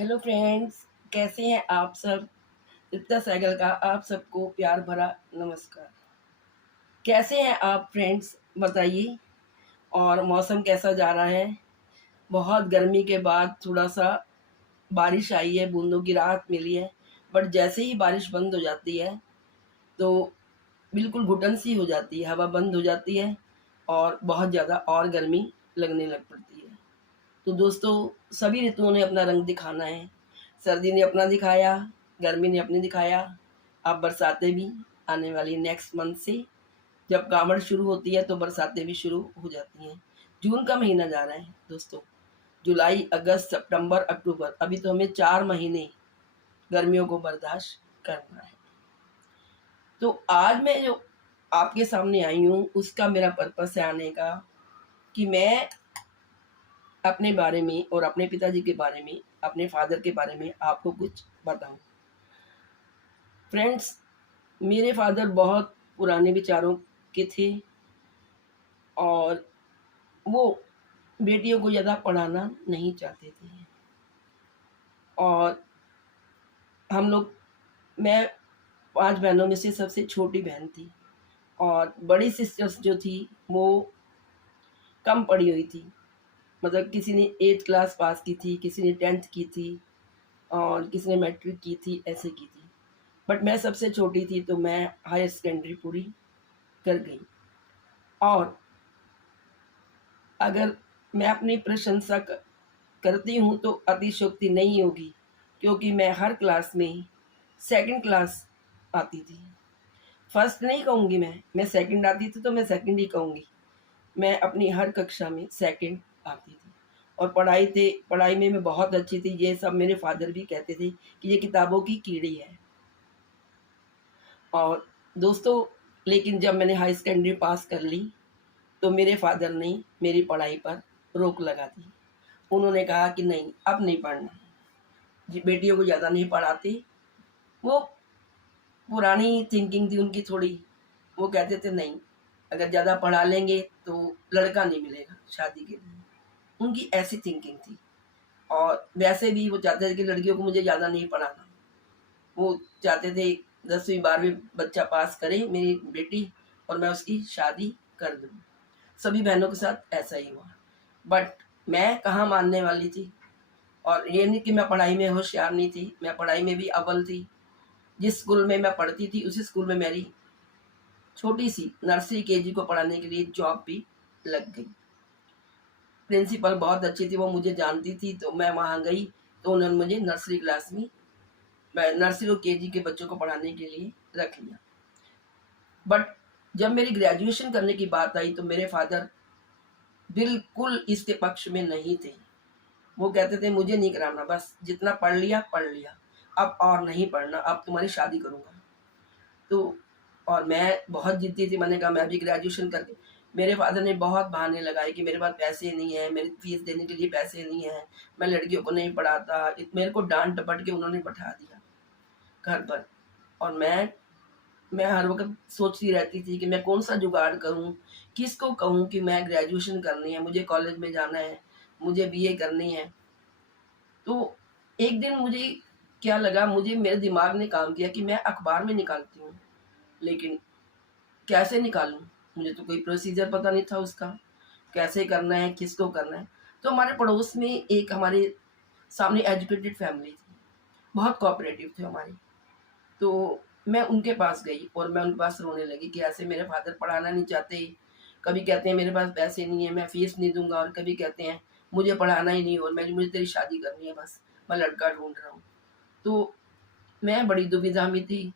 Hello friends, कैसे हैं आप सब। तृप्ता साइकिल का आप सबको प्यार भरा नमस्कार। कैसे हैं आप फ्रेंड्स, बताइए। और मौसम कैसा जा रहा है। बहुत गर्मी के बाद थोड़ा सा बारिश आई है, बूंदों की राहत मिली है। बट जैसे ही बारिश बंद हो जाती है तो बिल्कुल घुटन सी हो जाती है, हवा बंद हो जाती है और बहुत ज़्यादा और गर्मी लगने लग पड़ती है। तो दोस्तों, सभी ऋतुओं ने अपना रंग दिखाना है। सर्दी ने अपना दिखाया, गर्मी ने अपने दिखाया। अब बरसातें भी आने वाली नेक्स्ट मंथ से। जब कावड़ शुरू होती है तो बरसातें भी शुरू हो जाती हैं। जून का महीना जा रहा है दोस्तों। जुलाई, अगस्त, सितंबर, अक्टूबर, अभी तो हमें 4 महीने गर्मियों को बर्दाश्त करना है। तो आज मैं जो आपके सामने आई हूँ उसका मेरा पर्पस है आने का, कि मैं अपने बारे में और अपने पिताजी के बारे में, अपने फादर के बारे में आपको कुछ बताऊं। फ्रेंड्स, मेरे फादर बहुत पुराने विचारों के थे और वो बेटियों को ज़्यादा पढ़ाना नहीं चाहते थे। और हम लोग, मैं 5 बहनों में से सबसे छोटी बहन थी और बड़ी सिस्टर्स जो थी वो कम पढ़ी हुई थी। मतलब किसी ने 8th क्लास पास की थी, किसी ने 10th की थी और किसी ने मैट्रिक की थी, ऐसे की थी। बट मैं सबसे छोटी थी तो मैं हायर सेकेंडरी पूरी कर गई। और अगर मैं अपनी प्रशंसा करती हूँ तो अतिशयोक्ति नहीं होगी, क्योंकि मैं हर क्लास में सेकंड क्लास आती थी। फर्स्ट नहीं कहूँगी, मैं सेकंड आती थी तो मैं सेकंड ही कहूँगी। मैं अपनी हर कक्षा में सेकंड आती थी और पढ़ाई में मैं बहुत अच्छी थी। ये सब मेरे फादर भी कहते थे कि ये किताबों की कीड़ी है। और दोस्तों, लेकिन जब मैंने हाई सेकेंडरी पास कर ली तो मेरे फादर ने मेरी पढ़ाई पर रोक लगा दी। उन्होंने कहा कि नहीं, अब नहीं पढ़ना, जी बेटियों को ज़्यादा नहीं पढ़ाते। वो पुरानी थिंकिंग थी उनकी थोड़ी। वो कहते थे नहीं, अगर ज़्यादा पढ़ा लेंगे तो लड़का नहीं मिलेगा शादी के लिए। उनकी ऐसी थिंकिंग थी। और वैसे भी वो चाहते थे कि लड़कियों को मुझे ज़्यादा नहीं पढ़ाना। वो चाहते थे 10वीं 12वीं बच्चा पास करे मेरी बेटी और मैं उसकी शादी कर दूँ। सभी बहनों के साथ ऐसा ही हुआ। बट मैं कहाँ मानने वाली थी। और ये नहीं कि मैं पढ़ाई में होशियार नहीं थी, मैं पढ़ाई में भी अव्वल थी। जिस स्कूल में मैं पढ़ती थी उसी स्कूल में मेरी छोटी सी नर्सरी केजी को पढ़ाने के लिए जॉब भी लग गई। प्रिंसिपल बहुत अच्छी थी, वो मुझे जानती थी तो मैं वहाँ गई तो उन्होंने मुझे नर्सरी क्लास में, मैं नर्सरी और केजी के बच्चों को पढ़ाने के लिए रख लिया। बट जब मेरी ग्रेजुएशन करने की बात आई तो मेरे फादर बिल्कुल इसके पक्ष में नहीं थे। वो कहते थे मुझे नहीं कराना, बस जितना पढ़ लिया, अब और नहीं पढ़ना, अब तुम्हारी शादी करूँगा। तो और मैं बहुत जिद्दी थी, मैंने कहा मैं भी ग्रेजुएशन करके। मेरे फादर ने बहुत बहाने लगाए कि मेरे पास पैसे नहीं है, मेरी फीस देने के लिए पैसे नहीं है, मैं लड़कियों को नहीं पढ़ाता। मेरे को डांट डपट के उन्होंने बैठा दिया घर पर। और मैं हर वक्त सोचती रहती थी कि मैं कौन सा जुगाड़ करूं, किसको कहूं कि मैं ग्रेजुएशन करनी है, मुझे कॉलेज में जाना है, मुझे बीए करनी है। तो एक दिन मुझे क्या लगा, मुझे मेरे दिमाग ने काम किया कि मैं अखबार में निकालती हूँ। लेकिन कैसे निकालूं, मुझे तो कोई प्रोसीजर पता नहीं था उसका, कैसे करना है, किसको करना है। तो हमारे पड़ोस में एक हमारे सामने एजुकेटेड फैमिली थी, बहुत कोऑपरेटिव थे हमारी। तो मैं उनके पास गई और मैं उनके पास रोने लगी कि ऐसे मेरे फादर पढ़ाना नहीं चाहते। कभी कहते हैं मेरे पास पैसे नहीं है, मैं फीस नहीं दूंगा, और कभी कहते हैं मुझे पढ़ाना ही नहीं और मुझे तेरी शादी करनी है, बस मैं लड़का ढूंढ रहा हूँ। तो मैं बड़ी दुविधा में थी।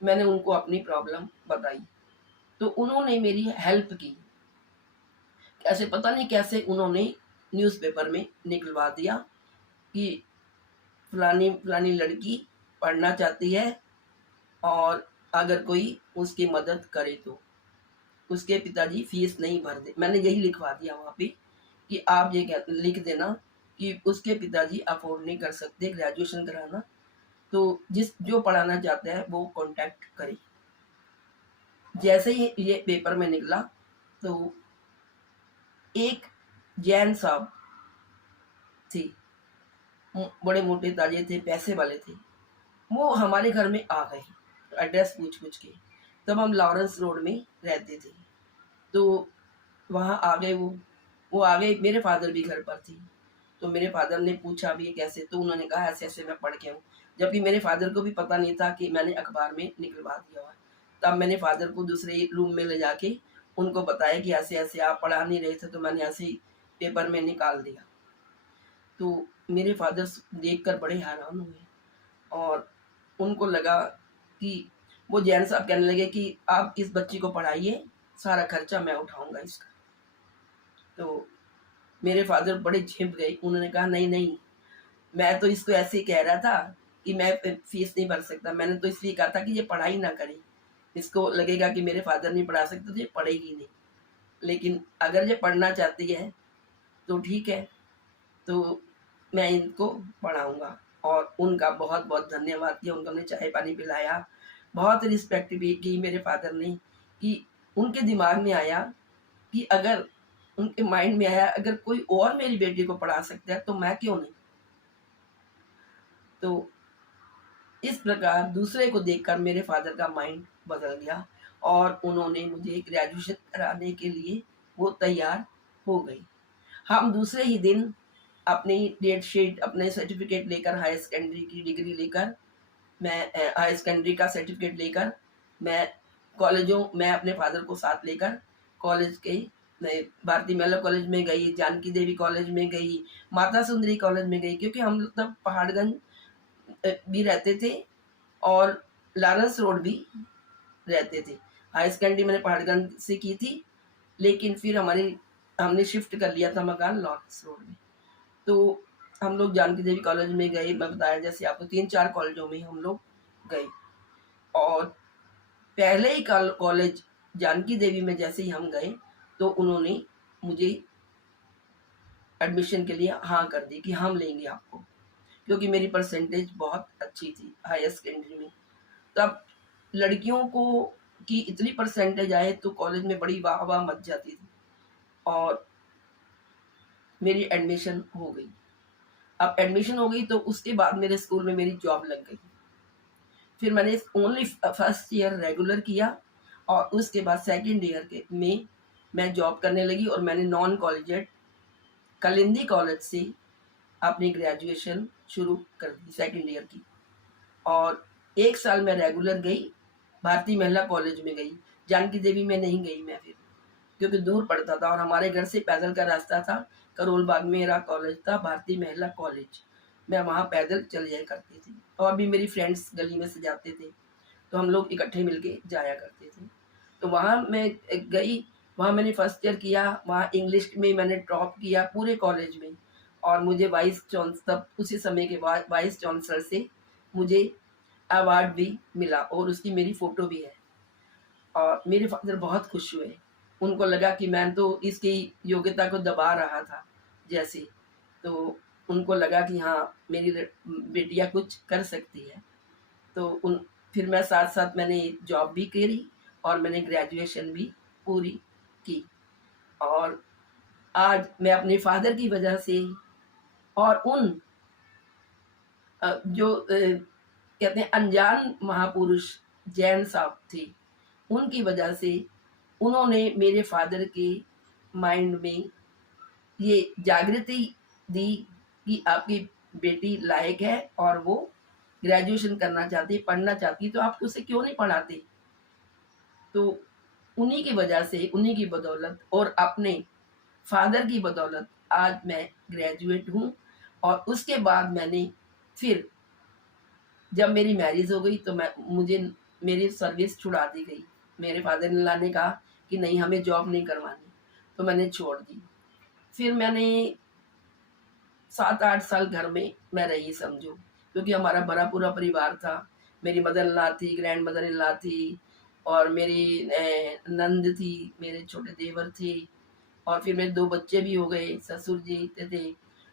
मैंने उनको अपनी प्रॉब्लम बताई तो उन्होंने मेरी हेल्प की। कैसे पता नहीं कैसे उन्होंने न्यूज़पेपर में निकलवा दिया कि फलानी फलानी लड़की पढ़ना चाहती है और अगर कोई उसकी मदद करे तो उसके पिताजी फीस नहीं भर दे। मैंने यही लिखवा दिया वहाँ पे कि आप ये लिख देना कि उसके पिताजी अफोर्ड नहीं कर सकते ग्रेजुएशन कराना, तो जो पढ़ाना चाहता है वो कांटेक्ट करे। जैसे ही ये पेपर में निकला तो एक जैन साहब थी, बड़े मोटे ताजे थे, पैसे वाले थे। वो हमारे घर में आ गए एड्रेस पूछ पूछ के। तब हम लॉरेंस रोड में रहते थे, तो वहाँ आ गए वो आ गए। मेरे फादर भी घर पर थे, तो मेरे फादर ने पूछा भी ये कैसे, तो उन्होंने कहा ऐसे ऐसे मैं पढ़ के हूँ। जबकि मेरे फादर को भी पता नहीं था कि मैंने अखबार में निकलवा दिया हुआ है। तब मैंने फादर को दूसरे रूम में ले जाके उनको बताया कि ऐसे ऐसे आप पढ़ा नहीं रहे थे, तो मैंने ऐसे ही पेपर में निकाल दिया। तो मेरे फादर देख कर बड़े हैरान हुए, और उनको लगा कि वो जैन साहब कहने लगे कि आप इस बच्ची को पढ़ाइए, सारा खर्चा मैं उठाऊंगा इसका। तो मेरे फादर बड़े झिप गए। उन्होंने कहा नहीं नहीं, मैं तो इसको ऐसे ही कह रहा था कि मैं फीस नहीं भर सकता, मैंने तो इसलिए कहा था कि ये पढ़ाई ना करे, इसको लगेगा कि मेरे फादर नहीं पढ़ा सकते तो ये पढ़ेगी नहीं, लेकिन अगर ये पढ़ना चाहती है तो ठीक है, तो मैं इनको पढ़ाऊंगा। और उनका बहुत बहुत धन्यवाद किया, उनको हमने चाय पानी पिलाया, बहुत रिस्पेक्ट भी की मेरे फादर ने। कि उनके दिमाग में आया कि अगर उनके माइंड में आया अगर कोई और मेरी बेटी को पढ़ा सकता है तो मैं क्यों नहीं। तो इस प्रकार दूसरे को देखकर मेरे फादर का माइंड बदल गया, और उन्होंने मुझे ग्रेजुएशन कराने के लिए वो तैयार हो गई। हम दूसरे ही दिन अपनी डेट शीट, अपने सर्टिफिकेट लेकर, हायर सेकेंडरी की डिग्री लेकर, मैं हायर सेकेंडरी का सर्टिफिकेट लेकर मैं मैं अपने फादर को साथ लेकर कॉलेज गई। मैं भारती महिला कॉलेज में गई, जानकी देवी कॉलेज में गई, माता सुंदरी कॉलेज में गई, क्योंकि हम लोग तब पहाड़गंज भी रहते थे और लारंस रोड भी रहते थे। हायर सेकेंडरी मैंने पहाड़गंज से की थी, लेकिन फिर हमने शिफ्ट कर लिया था मकान लॉरेंस रोड में। तो हम लोग जानकी देवी कॉलेज में गए, मैं बताया जैसे आपको 3-4 कॉलेजों में हम लोग गए। और पहले ही कॉलेज जानकी देवी में जैसे ही हम गए तो उन्होंने मुझे एडमिशन के लिए हाँ कर दी कि हम लेंगे आपको, क्योंकि मेरी परसेंटेज बहुत अच्छी थी हायर सेकेंडरी में। तब लड़कियों को की इतनी परसेंटेज आए तो कॉलेज में बड़ी वाह वाह मच जाती थी, और मेरी एडमिशन हो गई। अब एडमिशन हो गई तो उसके बाद मेरे स्कूल में मेरी जॉब लग गई। फिर मैंने ओनली फर्स्ट ईयर रेगुलर किया, और उसके बाद सेकेंड ईयर के में मैं जॉब करने लगी, और मैंने नॉन कॉलेजेड कलिंदी कॉलेज से अपनी ग्रेजुएशन शुरू कर दी सेकेंड ईयर की। और 1 साल मैं रेगुलर गई, भारती महिला कॉलेज में गई, जानकी देवी में नहीं गई मैं फिर, क्योंकि दूर पड़ता था और हमारे घर से पैदल का रास्ता था। करोल बाग में मेरा कॉलेज था, भारती महिला कॉलेज, मैं वहाँ पैदल चले जाया करती थी, और भी मेरी फ्रेंड्स गली में से जाते थे तो हम लोग इकट्ठे मिलके जाया करते थे। तो वहाँ मैं गई, वहाँ मैंने फर्स्ट ईयर किया, वहाँ इंग्लिश में मैंने टॉप किया पूरे कॉलेज में, और मुझे तब उसी समय के बाद वाइस चांसलर से मुझे अवार्ड भी मिला, और उसकी मेरी फ़ोटो भी है। और मेरे फादर बहुत खुश हुए, उनको लगा कि मैं तो इसकी योग्यता को दबा रहा था जैसे, तो उनको लगा कि हाँ मेरी बेटियाँ कुछ कर सकती है। तो फिर मैं साथ साथ मैंने जॉब भी करी और मैंने ग्रेजुएशन भी पूरी की। और आज मैं अपने फादर की वजह से और उन जो कहते हैं अनजान महापुरुष जैन साहब थे, उनकी वजह से उन्होंने मेरे फादर के माइंड में ये जागृति दी कि आपकी बेटी लायक है और वो ग्रेजुएशन करना चाहती, पढ़ना चाहती, तो आप उसे क्यों नहीं पढ़ाते। तो उन्हीं की वजह से, उन्हीं की बदौलत और अपने फादर की बदौलत आज मैं ग्रेजुएट हूँ। और उसके बाद मैंने फिर जब मेरी मैरिज हो गई तो मुझे मेरी सर्विस छुड़ा दी गई। मेरे फादर इन लॉ ने कहा कि नहीं हमें जॉब नहीं करवानी, तो मैंने छोड़ दी। फिर मैंने 7-8 साल घर में मैं रही समझो, क्योंकि हमारा बड़ा पूरा परिवार था। मेरी मदर इन लॉ थी, ग्रैंड मदर इन लॉ थी, और मेरी नंद थी, मेरे छोटे देवर थे, और फिर मेरे 2 बच्चे भी हो गए, ससुर जी थे।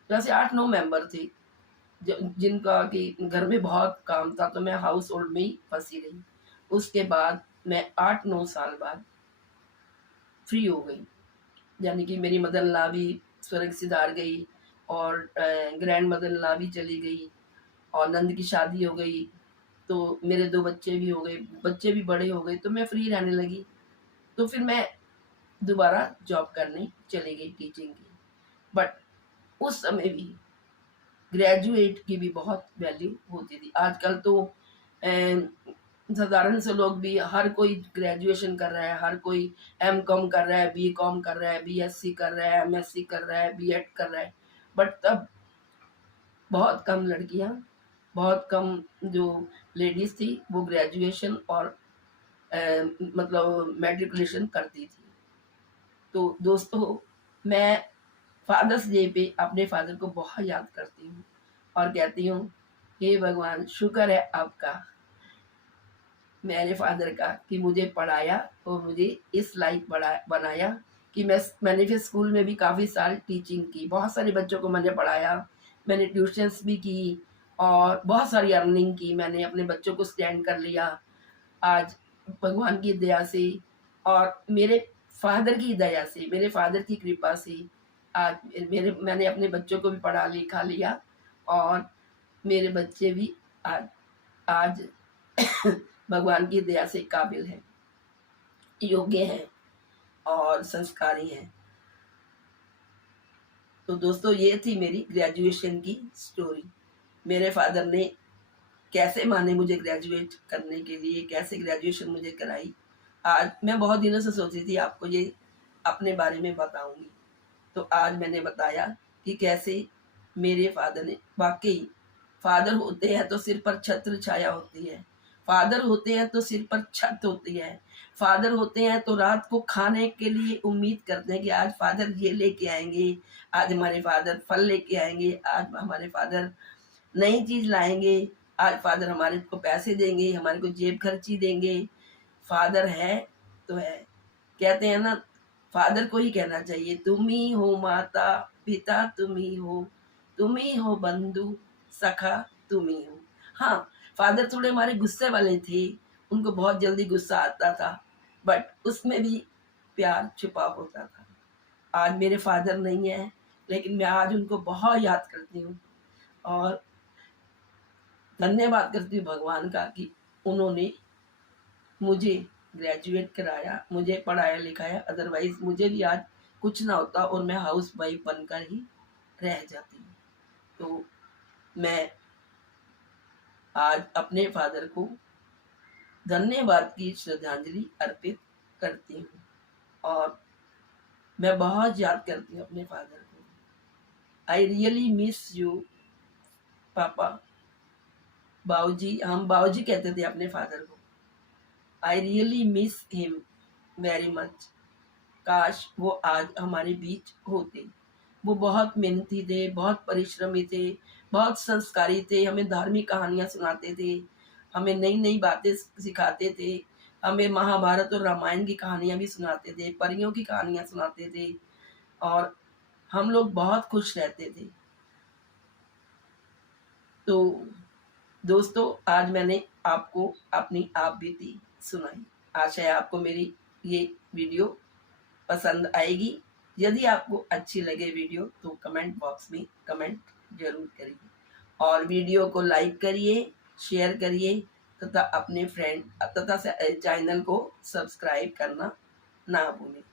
तो ऐसे 8-9 मेंबर थे जिनका कि घर में बहुत काम था, तो मैं हाउस होल्ड में ही फंसी रही। उसके बाद मैं 8-9 साल बाद फ्री हो गई, यानी कि मेरी मदर इन लॉ भी स्वर्ग सिधार गई, और ग्रैंड मदर इन लॉ भी चली गई और नंद की शादी हो गई, तो मेरे 2 बच्चे भी हो गए, बच्चे भी बड़े हो गए, तो मैं फ्री रहने लगी। तो फिर मैं दोबारा जॉब करने चली गई टीचिंग की। बट उस समय भी ग्रेजुएट की भी बहुत वैल्यू होती थी। आजकल तो साधारण से लोग भी, हर कोई ग्रेजुएशन कर रहा है, हर कोई एम.कॉम कर रहा है, बी.कॉम कर रहा है, बीएससी कर रहा है, एमएससी कर रहा है, बीएड कर रहा है। बट तब बहुत कम लड़कियां, बहुत कम जो लेडीज थी वो ग्रेजुएशन और मतलब मैट्रिकुलेशन करती थी। तो दोस्तों, मैं फादर्स डे पे अपने फादर को बहुत याद करती हूँ और कहती हूँ, हे भगवान, शुक्र है आपका, मेरे फादर का, कि मुझे पढ़ाया और मुझे इस लायक बनाया कि मैंने फिर स्कूल में भी काफ़ी साल टीचिंग की, बहुत सारे बच्चों को मैंने पढ़ाया, मैंने ट्यूशन्स भी की और बहुत सारी अर्निंग की, मैंने अपने बच्चों को स्टैंड कर लिया। आज भगवान की दया से और मेरे फादर की दया से, मेरे फादर की कृपा से आज मैंने अपने बच्चों को भी पढ़ा लिखा लिया और मेरे बच्चे भी आज आज भगवान की दया से काबिल हैं, योग्य हैं और संस्कारी हैं। तो दोस्तों, ये थी मेरी ग्रेजुएशन की स्टोरी। मेरे फादर ने कैसे माने मुझे ग्रेजुएट करने के लिए, कैसे ग्रेजुएशन मुझे कराई। आज मैं बहुत दिनों से सोची थी आपको ये अपने बारे में बताऊंगी, तो आज मैंने बताया कि कैसे मेरे फादर ने, वाकई फादर होते हैं तो सिर पर छत्र छाया होती है, फादर होते हैं तो सिर पर छत होती है, फादर होते हैं तो रात को खाने के लिए उम्मीद करते हैं कि आज फादर ये लेके आएंगे, आज हमारे फादर फल लेके आएंगे, आज हमारे फादर नई चीज लाएंगे, आज फादर हमारे को पैसे देंगे, हमारे को जेब खर्ची देंगे। फादर है तो है, कहते हैं ना, फादर को ही कहना चाहिए, तुम ही हो माता पिता, तुम ही हो बंधु सखा, तुम ही हो। हाँ, फादर थोड़े हमारे गुस्से वाले थे, उनको बहुत जल्दी गुस्सा आता था, बट उसमें भी प्यार छुपा होता था। आज मेरे फादर नहीं है, लेकिन मैं आज उनको बहुत याद करती हूँ और धन्यवाद करती हूँ भगवान का कि उन्होंने मुझे ग्रेजुएट कराया, मुझे पढ़ाया लिखाया, अदरवाइज मुझे भी आज कुछ ना होता और मैं हाउस वाइफ बनकर ही रह जाती। तो मैं आज अपने फादर को धन्यवाद की श्रद्धांजलि अर्पित करती हूँ और मैं बहुत याद करती हूँ अपने फादर को। आई रियली मिस यू पापा। बाऊजी, हम बाऊजी कहते थे अपने फादर को। I really miss him very much. काश वो आज हमारे बीच होते। वो बहुत मेहनती थे, बहुत परिश्रमी थे, बहुत संस्कारी थे, हमें धार्मिक कहानियां सुनाते थे, हमें नई नई बातें सिखाते थे, हमें महाभारत और रामायण की कहानियां भी सुनाते थे, परियों की कहानियां सुनाते थे और हम लोग बहुत खुश रहते थे। तो दोस्तों, आज मैंने आपको अपनी आप बीती सुनाई। आशा है आपको मेरी ये वीडियो पसंद आएगी। यदि आपको अच्छी लगे वीडियो तो कमेंट बॉक्स में कमेंट जरूर करिए और वीडियो को लाइक करिए, शेयर करिए तथा अपने फ्रेंड तथा चैनल को सब्सक्राइब करना ना भूलें।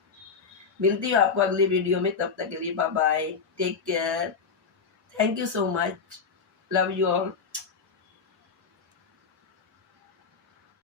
मिलती हूँ आपको अगली वीडियो में, तब तक के लिए bye bye, take care, thank you so much, love you all.